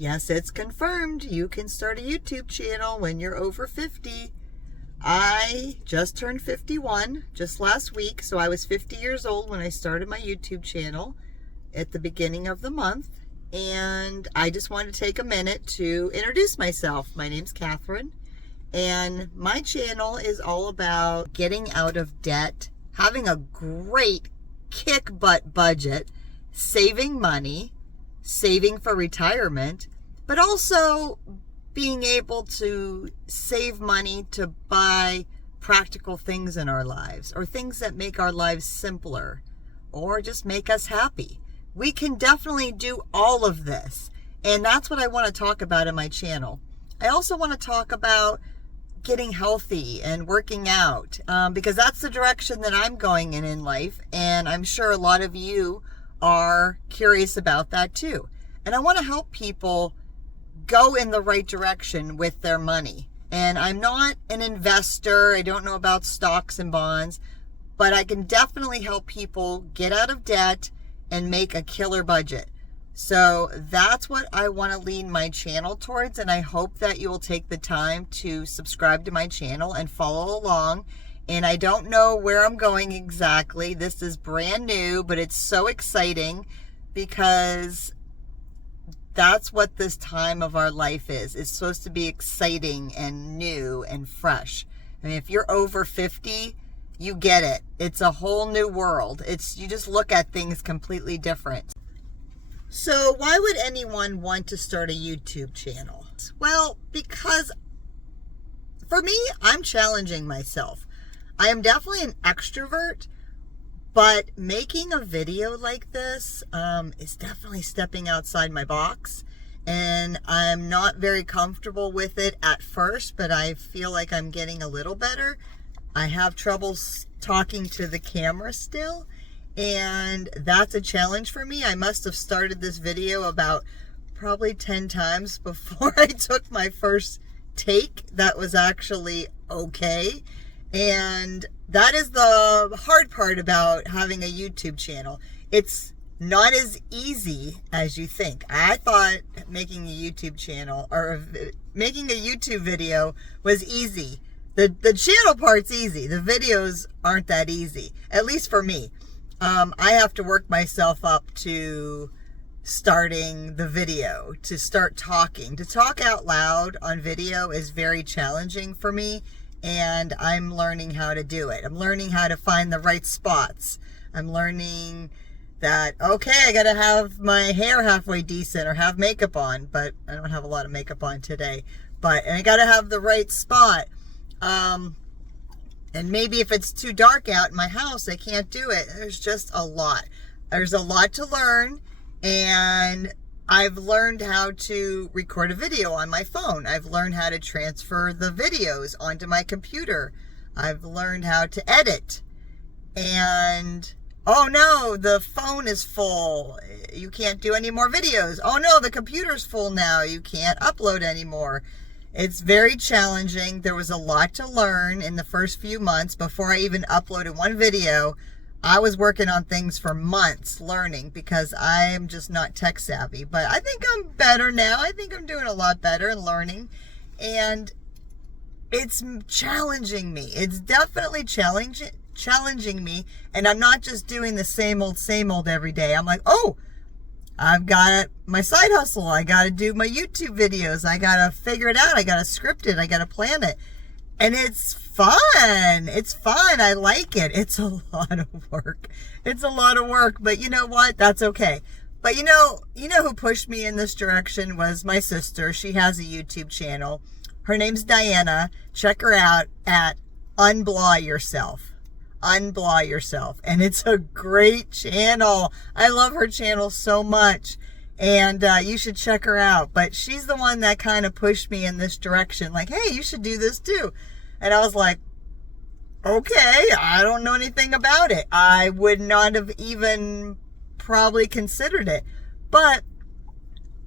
Yes, it's confirmed. You can start a YouTube channel when you're over 50. I just turned 51 just last week, so I was 50 years old when I started my YouTube channel at the beginning of the month. And I just wanted to take a minute to introduce myself. My name's Catherine, and my channel is all about getting out of debt, having a great kick-butt budget, saving money, saving for retirement, but also being able to save money to buy practical things in our lives, or things that make our lives simpler, or just make us happy. We can definitely do all of this, and that's what I want to talk about in my channel. I also want to talk about getting healthy and working out, because that's the direction that I'm going in life, and I'm sure a lot of you are curious about that too. And I want to help people go in the right direction with their money. And I'm not an investor. I don't know about stocks and bonds, but I can definitely help people get out of debt and make a killer budget. So that's what I want to lean my channel towards, and I hope that you will take the time to subscribe to my channel and follow along. And I don't know where I'm going exactly. This is brand new, but it's so exciting because that's what this time of our life is. It's supposed to be exciting and new and fresh. I mean, if you're over 50, you get it. It's a whole new world. You just look at things completely different. So why would anyone want to start a YouTube channel? Well, because for me, I'm challenging myself. I am definitely an extrovert, but making a video like this is definitely stepping outside my box, and I'm not very comfortable with it at first, but I feel like I'm getting a little better. I have trouble talking to the camera still, and that's a challenge for me. I must have started this video about probably 10 times before I took my first take that was actually okay. And that is the hard part about having a YouTube channel. It's not as easy as you think. I thought making a YouTube channel or making a YouTube video was easy. The channel part's easy. The videos aren't that easy, at least for me. I have to work myself up to starting the video, to start talking. To talk out loud on video is very challenging for me, and I'm learning how to do it. I'm learning how to find the right spots. I'm learning that, okay, I got to have my hair halfway decent or have makeup on, but I don't have a lot of makeup on today. And I got to have the right spot. And maybe if it's too dark out in my house, I can't do it. There's just a lot. There's a lot to learn, and I've learned how to record a video on my phone. I've learned how to transfer the videos onto my computer. I've learned how to edit. And, oh no, the phone is full. You can't do any more videos. Oh no, the computer's full now. You can't upload anymore. It's very challenging. There was a lot to learn in the first few months. Before I even uploaded one video, I was working on things for months learning, because I am just not tech savvy. But I think I'm better now. I think I'm doing a lot better and learning. And it's challenging me. It's definitely challenging me. And I'm not just doing the same old every day. I'm like, oh, I've got my side hustle. I got to do my YouTube videos. I got to figure it out. I got to script it. I got to plan it. And it's fun. It's fun. I like it. It's a lot of work. It's a lot of work, but you know what? That's okay. But you know who pushed me in this direction was my sister. She has a YouTube channel. Her name's Diana. Check her out at Unblah Yourself. Unblah Yourself. And it's a great channel. I love her channel so much. And you should check her out. But she's the one that kind of pushed me in this direction. Like, hey, you should do this too. And I was like, okay, I don't know anything about it. I would not have even probably considered it. But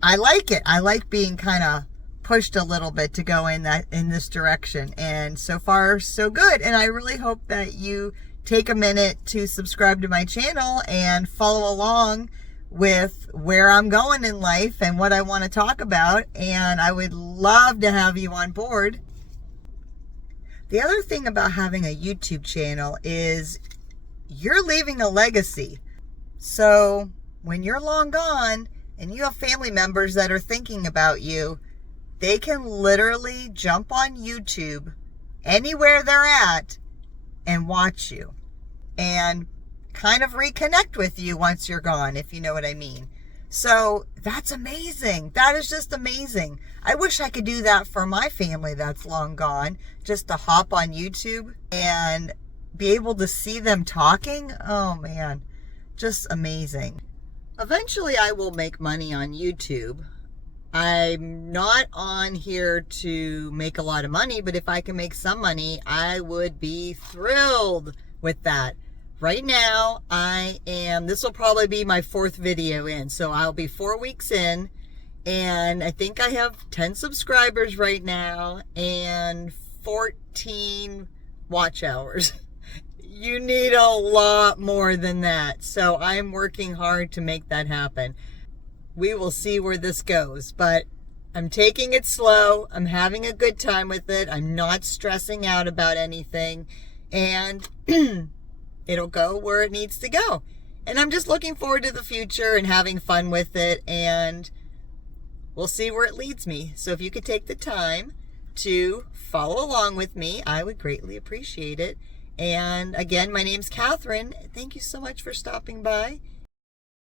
I like it. I like being kind of pushed a little bit to go in this direction. And so far, so good. And I really hope that you take a minute to subscribe to my channel and follow along with where I'm going in life and what I want to talk about, and I would love to have you on board. The other thing about having a YouTube channel is you're leaving a legacy. So when you're long gone and you have family members that are thinking about you, they can literally jump on YouTube anywhere they're at and watch you and kind of reconnect with you once you're gone, if you know what I mean. So that's amazing. That is just amazing. I wish I could do that for my family that's long gone, just to hop on YouTube and be able to see them talking. Oh man, just amazing. Eventually I will make money on YouTube. I'm not on here to make a lot of money, but if I can make some money, I would be thrilled with that. Right now, this will probably be my 4th video in, so I'll be 4 weeks in, and I think I have 10 subscribers right now and 14 watch hours. You need a lot more than that, so I'm working hard to make that happen. We will see where this goes, but I'm taking it slow. I'm having a good time with it. I'm not stressing out about anything, and it'll go where it needs to go. And I'm just looking forward to the future and having fun with it, and we'll see where it leads me. So if you could take the time to follow along with me, I would greatly appreciate it. And again, my name's Catherine. Thank you so much for stopping by,